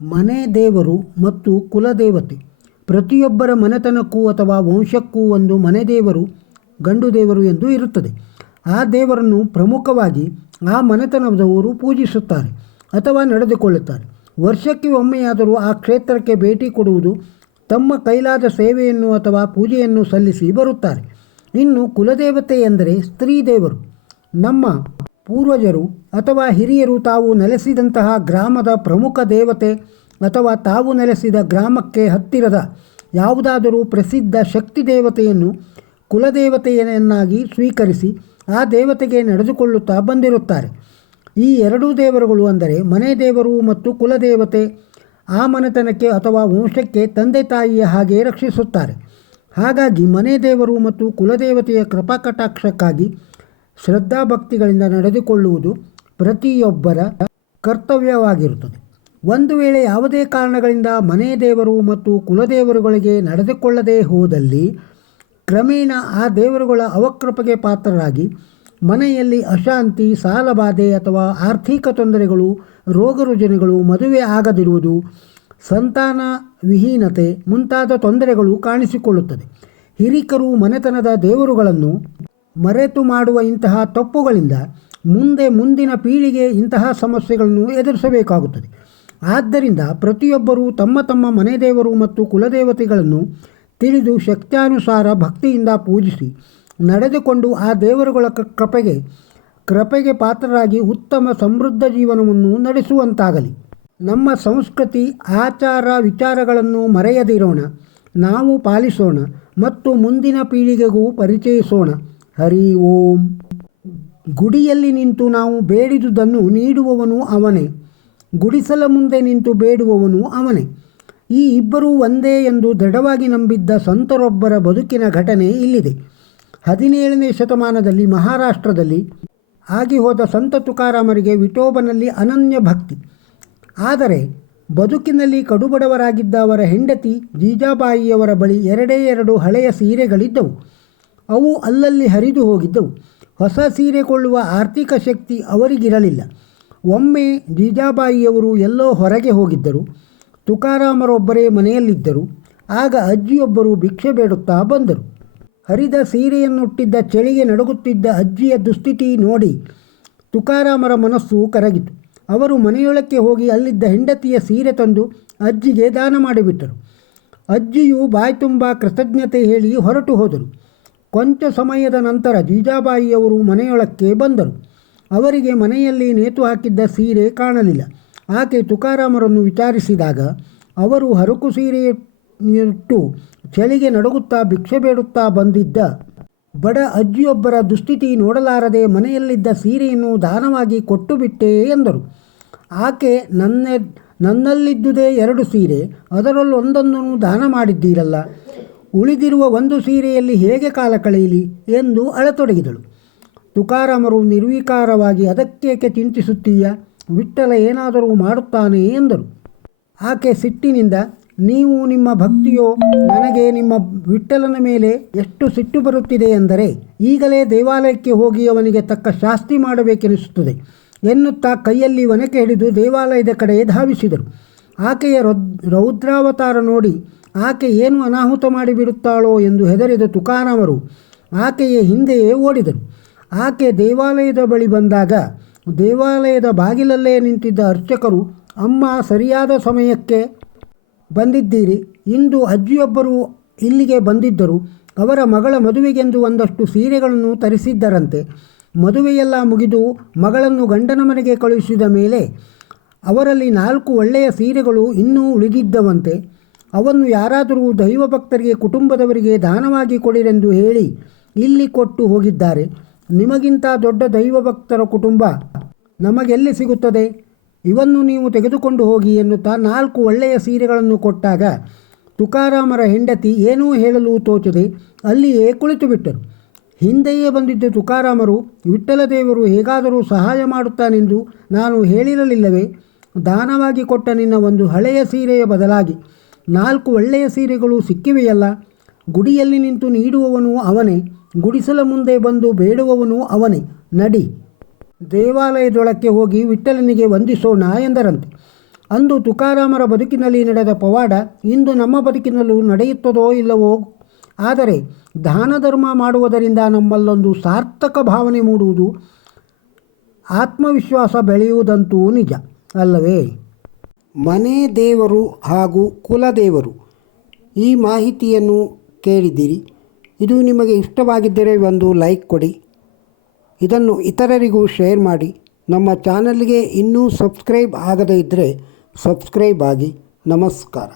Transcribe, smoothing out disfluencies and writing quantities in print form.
ಮನೆ ದೇವರು ಮತ್ತು ಕುಲದೇವತೆ. ಪ್ರತಿಯೊಬ್ಬರ ಮನೆತನಕ್ಕೂ ಅಥವಾ ವಂಶಕ್ಕೂ ಒಂದು ಮನೆ ದೇವರು, ಗಂಡು ದೇವರು ಎಂದು ಇರುತ್ತದೆ. ಆ ದೇವರನ್ನು ಪ್ರಮುಖವಾಗಿ ಆ ಮನೆತನದವರು ಪೂಜಿಸುತ್ತಾರೆ ಅಥವಾ ನಡೆದುಕೊಳ್ಳುತ್ತಾರೆ. ವರ್ಷಕ್ಕೆ ಒಮ್ಮೆಯಾದರೂ ಆ ಕ್ಷೇತ್ರಕ್ಕೆ ಭೇಟಿ ಕೊಡುವುದು, ತಮ್ಮ ಕೈಲಾದ ಸೇವೆಯನ್ನು ಅಥವಾ ಪೂಜೆಯನ್ನು ಸಲ್ಲಿಸಿ ಬರುತ್ತಾರೆ. ಇನ್ನು ಕುಲದೇವತೆ ಎಂದರೆ ಸ್ತ್ರೀ ದೇವರು. ನಮ್ಮ ಪೂರ್ವಜರು ಅಥವಾ ಹಿರಿಯರು ತಾವು ನೆಲೆಸಿದಂತಹ ಗ್ರಾಮದ ಪ್ರಮುಖ ದೇವತೆ ಅಥವಾ ತಾವು ನೆಲೆಸಿದ ಗ್ರಾಮಕ್ಕೆ ಹತ್ತಿರದ ಯಾವುದಾದರೂ ಪ್ರಸಿದ್ಧ ಶಕ್ತಿ ದೇವತೆಯನ್ನು ಕುಲದೇವತೆಯನ್ನಾಗಿ ಸ್ವೀಕರಿಸಿ ಆ ದೇವತೆಗೆ ನಡೆದುಕೊಳ್ಳುತ್ತಾ ಬಂದಿರುತ್ತಾರೆ. ಈ ಎರಡೂ ದೇವರುಗಳು ಅಂದರೆ ಮನೆ ದೇವರು ಮತ್ತು ಕುಲದೇವತೆ ಆ ಮನೆತನಕ್ಕೆ ಅಥವಾ ವಂಶಕ್ಕೆ ತಂದೆ ತಾಯಿಯ ಹಾಗೆ ರಕ್ಷಿಸುತ್ತಾರೆ. ಹಾಗಾಗಿ ಮನೆ ದೇವರು ಮತ್ತು ಕುಲದೇವತೆಯ ಕೃಪಾಕಟಾಕ್ಷಕ್ಕಾಗಿ ಶ್ರದ್ಧಾಭಕ್ತಿಗಳಿಂದ ನಡೆದುಕೊಳ್ಳುವುದು ಪ್ರತಿಯೊಬ್ಬರ ಕರ್ತವ್ಯವಾಗಿರುತ್ತದೆ. ಒಂದು ವೇಳೆ ಯಾವುದೇ ಕಾರಣಗಳಿಂದ ಮನೆ ದೇವರು ಮತ್ತು ಕುಲದೇವರುಗಳಿಗೆ ನಡೆದುಕೊಳ್ಳದೇ ಹೋದಲ್ಲಿ ಕ್ರಮೇಣ ಆ ದೇವರುಗಳ ಅವಕೃಪೆಗೆ ಪಾತ್ರರಾಗಿ ಮನೆಯಲ್ಲಿ ಅಶಾಂತಿ, ಸಾಲಬಾಧೆ ಅಥವಾ ಆರ್ಥಿಕ ತೊಂದರೆಗಳು, ರೋಗ ರುಜಿನಗಳು, ಮದುವೆ ಆಗದಿರುವುದು, ಸಂತಾನ ವಿಹೀನತೆ ಮುಂತಾದ ತೊಂದರೆಗಳು ಕಾಣಿಸಿಕೊಳ್ಳುತ್ತದೆ. ಹಿರಿಕರು ಮನೆತನದ ದೇವರುಗಳನ್ನು ಮರೆತು ಮಾಡುವ ಇಂತಹ ತಪ್ಪುಗಳಿಂದ ಮುಂದಿನ ಪೀಳಿಗೆ ಇಂತಹ ಸಮಸ್ಯೆಗಳನ್ನು ಎದುರಿಸಬೇಕಾಗುತ್ತದೆ. ಆದ್ದರಿಂದ ಪ್ರತಿಯೊಬ್ಬರೂ ತಮ್ಮ ತಮ್ಮ ಮನೆ ದೇವರು ಮತ್ತು ಕುಲದೇವತೆಗಳನ್ನು ತಿಳಿದು ಶಕ್ತ್ಯಾನುಸಾರ ಭಕ್ತಿಯಿಂದ ಪೂಜಿಸಿ ನಡೆದುಕೊಂಡು ಆ ದೇವರುಗಳ ಕೃಪೆಗೆ ಪಾತ್ರರಾಗಿ ಉತ್ತಮ ಸಮೃದ್ಧ ಜೀವನವನ್ನು ನಡೆಸುವಂತಾಗಲಿ. ನಮ್ಮ ಸಂಸ್ಕೃತಿ, ಆಚಾರ ವಿಚಾರಗಳನ್ನು ಮರೆಯದಿರೋಣ, ನಾವು ಪಾಲಿಸೋಣ ಮತ್ತು ಮುಂದಿನ ಪೀಳಿಗೆಗೂ ಪರಿಚಯಿಸೋಣ. ಹರಿ ಓಂ. ಗುಡಿಯಲ್ಲಿ ನಿಂತು ನಾವು ಬೇಡಿದುದನ್ನು ನೀಡುವವನು ಅವನೇ, ಗುಡಿಸಲ ಮುಂದೆ ನಿಂತು ಬೇಡುವವನು ಅವನೇ. ಈ ಇಬ್ಬರೂ ಒಂದೇ ಎಂದು ದೃಢವಾಗಿ ನಂಬಿದ್ದ ಸಂತರೊಬ್ಬರ ಬದುಕಿನ ಘಟನೆ ಇಲ್ಲಿದೆ. 17ನೇ ಶತಮಾನದಲ್ಲಿ ಮಹಾರಾಷ್ಟ್ರದಲ್ಲಿ ಆಗಿ ಹೋದ ಸಂತ ತುಕಾರಾಮರಿಗೆ ವಿಠೋಬನಲ್ಲಿ ಅನನ್ಯ ಭಕ್ತಿ. ಆದರೆ ಬದುಕಿನಲ್ಲಿ ಕಡುಬಡವರಾಗಿದ್ದ ಅವರ ಹೆಂಡತಿ ಜೀಜಾಬಾಯಿಯವರ ಬಳಿ 2 ಹಳೆಯ ಸೀರೆಗಳಿದ್ದವು. ಅವು ಅಲ್ಲಲ್ಲಿ ಹರಿದು ಹೋಗಿದ್ದವು. ಹೊಸ ಸೀರೆ ಕೊಳ್ಳುವ ಆರ್ಥಿಕ ಶಕ್ತಿ ಅವರಿಗಿರಲಿಲ್ಲ. ಒಮ್ಮೆ ಜೀಜಾಬಾಯಿಯವರು ಎಲ್ಲೋ ಹೊರಗೆ ಹೋಗಿದ್ದರು. ತುಕಾರಾಮರೊಬ್ಬರೇ ಮನೆಯಲ್ಲಿದ್ದರು. ಆಗ ಅಜ್ಜಿಯೊಬ್ಬರು ಭಿಕ್ಷೆ ಬೇಡುತ್ತಾ ಬಂದರು. ಹರಿದ ಸೀರೆಯನ್ನುಟ್ಟಿದ್ದ ಚಳಿಗೆ ನಡುಗುತ್ತಿದ್ದ ಅಜ್ಜಿಯ ದುಸ್ಥಿತಿ ನೋಡಿ ತುಕಾರಾಮರ ಮನಸ್ಸು ಕರಗಿತು. ಅವರು ಮನೆಯೊಳಕ್ಕೆ ಹೋಗಿ ಅಲ್ಲಿದ್ದ ಹೆಂಡತಿಯ ಸೀರೆ ತಂದು ಅಜ್ಜಿಗೆ ದಾನ ಮಾಡಿಬಿಟ್ಟರು. ಅಜ್ಜಿಯು ಬಾಯ್ತುಂಬ ಕೃತಜ್ಞತೆ ಹೇಳಿ ಹೊರಟು ಹೋದರು. ಕೊಂಚ ಸಮಯದ ನಂತರ ಜೀಜಾಬಾಯಿಯವರು ಮನೆಯೊಳಕ್ಕೆ ಬಂದರು. ಅವರಿಗೆ ಮನೆಯಲ್ಲಿ ನೇತು ಹಾಕಿದ್ದ ಸೀರೆ ಕಾಣಲಿಲ್ಲ. ಆಕೆ ತುಕಾರಾಮರನ್ನು ವಿಚಾರಿಸಿದಾಗ ಅವರು ಹರಕು ಸೀರೆಯಿಟ್ಟು ಚಳಿಗೆ ನಡುಗುತ್ತಾ ಭಿಕ್ಷೆ ಬೇಡುತ್ತಾ ಬಂದಿದ್ದ ಬಡ ಅಜ್ಜಿಯೊಬ್ಬರ ದುಸ್ಥಿತಿ ನೋಡಲಾರದೆ ಮನೆಯಲ್ಲಿದ್ದ ಸೀರೆಯನ್ನು ದಾನವಾಗಿ ಕೊಟ್ಟು ಬಿಟ್ಟೆ ಎಂದರು. ಆಕೆ ನನ್ನಲ್ಲಿದ್ದುದೇ 2 ಸೀರೆ, ಅದರಲ್ಲೊಂದನ್ನು ದಾನ ಮಾಡಿದ್ದೀರಲ್ಲ, ಉಳಿದಿರುವ 1 ಸೀರೆಯಲ್ಲಿ ಹೇಗೆ ಕಾಲ ಕಳೆಯಲಿ ಎಂದು ಅಳತೊಡಗಿದಳು. ತುಕಾರಾಮರು ನಿರ್ವಿಕಾರವಾಗಿ ಅದಕ್ಕೇಕೆ ಚಿಂತಿಸುತ್ತೀಯ, ವಿಠ್ಠಲ ಏನಾದರೂ ಮಾಡುತ್ತಾನೆ ಎಂದರು. ಆಕೆ ಸಿಟ್ಟಿನಿಂದ, ನೀವು ನಿಮ್ಮ ಭಕ್ತಿಯೋ, ನನಗೆ ನಿಮ್ಮ ವಿಠ್ಠಲನ ಮೇಲೆ ಎಷ್ಟು ಸಿಟ್ಟು ಬರುತ್ತಿದೆ ಎಂದರೆ ಈಗಲೇ ದೇವಾಲಯಕ್ಕೆ ಹೋಗಿ ಅವನಿಗೆ ತಕ್ಕ ಶಾಸ್ತಿ ಮಾಡಬೇಕೆನಿಸುತ್ತದೆ ಎನ್ನುತ್ತಾ ಕೈಯಲ್ಲಿ ಒನಕೆ ಹಿಡಿದು ದೇವಾಲಯದ ಕಡೆ ಧಾವಿಸಿದರು. ಆಕೆಯ ರೌದ್ರಾವತಾರ ನೋಡಿ ಆಕೆ ಏನು ಅನಾಹುತ ಮಾಡಿಬಿಡುತ್ತಾಳೋ ಎಂದು ಹೆದರಿದ ತುಕಾರಾಮರು ಆಕೆಯ ಹಿಂದೆಯೇ ಓಡಿದರು. ಆಕೆ ದೇವಾಲಯದ ಬಳಿ ಬಂದಾಗ ದೇವಾಲಯದ ಬಾಗಿಲಲ್ಲೇ ನಿಂತಿದ್ದ ಅರ್ಚಕರು, ಅಮ್ಮ, ಸರಿಯಾದ ಸಮಯಕ್ಕೆ ಬಂದಿದ್ದೀರಿ. ಇಂದು ಅಜ್ಜಿಯೊಬ್ಬರು ಇಲ್ಲಿಗೆ ಬಂದಿದ್ದರು. ಅವರ ಮಗಳ ಮದುವೆಗೆಂದು ಒಂದಷ್ಟು ಸೀರೆಗಳನ್ನು ತರಿಸಿದ್ದರಂತೆ. ಮದುವೆಯೆಲ್ಲ ಮುಗಿದು ಮಗಳನ್ನು ಗಂಡನ ಮನೆಗೆ ಕಳುಹಿಸಿದ ಮೇಲೆ ಅವರಲ್ಲಿ 4 ಒಳ್ಳೆಯ ಸೀರೆಗಳು ಇನ್ನೂ ಉಳಿದಿದ್ದವಂತೆ. ಅವನ್ನು ಯಾರಾದರೂ ದೈವಭಕ್ತರಿಗೆ, ಕುಟುಂಬದವರಿಗೆ ದಾನವಾಗಿ ಕೊಡಿರೆಂದು ಹೇಳಿ ಇಲ್ಲಿ ಕೊಟ್ಟು ಹೋಗಿದ್ದಾರೆ. ನಿಮಗಿಂತ ದೊಡ್ಡ ದೈವಭಕ್ತರ ಕುಟುಂಬ ನಮಗೆಲ್ಲಿ ಸಿಗುತ್ತದೆ? ಇವನ್ನು ನೀವು ತೆಗೆದುಕೊಂಡು ಹೋಗಿ ಎನ್ನುತ್ತಾ 4 ಒಳ್ಳೆಯ ಸೀರೆಗಳನ್ನು ಕೊಟ್ಟಾಗ ತುಕಾರಾಮರ ಹೆಂಡತಿ ಏನೂ ಹೇಳಲು ತೋಚದೆ ಅಲ್ಲಿಯೇ ಕುಳಿತು ಬಿಟ್ಟರು. ಹಿಂದೆಯೇ ಬಂದಿದ್ದ ತುಕಾರಾಮರು, ವಿಠ್ಠಲ ದೇವರು ಹೇಗಾದರೂ ಸಹಾಯ ಮಾಡುತ್ತಾನೆಂದು ನಾನು ಹೇಳಿರಲಿಲ್ಲವೇ? ದಾನವಾಗಿ ಕೊಟ್ಟ ನಿನ್ನ 1 ಹಳೆಯ ಸೀರೆಯ ಬದಲಾಗಿ 4 ಒಳ್ಳೆಯ ಸೀರೆಗಳು ಸಿಕ್ಕಿವೆಯಲ್ಲ. ಗುಡಿಯಲ್ಲಿ ನಿಂತು ನೀಡುವವನು ಅವನೇ, ಗುಡಿಸಲ ಮುಂದೆ ಬಂದು ಬೇಡುವವನು ಅವನೇ. ನಡಿ, ದೇವಾಲಯದೊಳಕ್ಕೆ ಹೋಗಿ ವಿಠ್ಠಲನಿಗೆ ವಂದಿಸೋಣ ಎಂದರಂತೆ. ಅಂದು ತುಕಾರಾಮರ ಬದುಕಿನಲ್ಲಿ ನಡೆದ ಪವಾಡ ಇಂದು ನಮ್ಮ ಬದುಕಿನಲ್ಲೂ ನಡೆಯುತ್ತದೋ ಇಲ್ಲವೋ. ಆದರೆ ದಾನ ಧರ್ಮ ಮಾಡುವುದರಿಂದ ನಮ್ಮಲ್ಲೊಂದು ಸಾರ್ಥಕ ಭಾವನೆ ಮೂಡುವುದು, ಆತ್ಮವಿಶ್ವಾಸ ಬೆಳೆಯುವುದಂತೂ ನಿಜ ಅಲ್ಲವೇ. ಮನೆ ದೇವರು ಹಾಗೂ ಕುಲದೇವರು ಈ ಮಾಹಿತಿಯನ್ನು ಕೇಳಿದ್ದೀರಿ. ಇದು ನಿಮಗೆ ಇಷ್ಟವಾಗಿದ್ದರೆ ಒಂದು ಲೈಕ್ ಕೊಡಿ, ಇದನ್ನು ಇತರರಿಗೂ ಶೇರ್ ಮಾಡಿ. ನಮ್ಮ ಚಾನಲ್ಗೆ ಇನ್ನೂ ಸಬ್ಸ್ಕ್ರೈಬ್ ಆಗದೇ ಇದ್ದರೆ ಸಬ್ಸ್ಕ್ರೈಬ್ ಆಗಿ. ನಮಸ್ಕಾರ.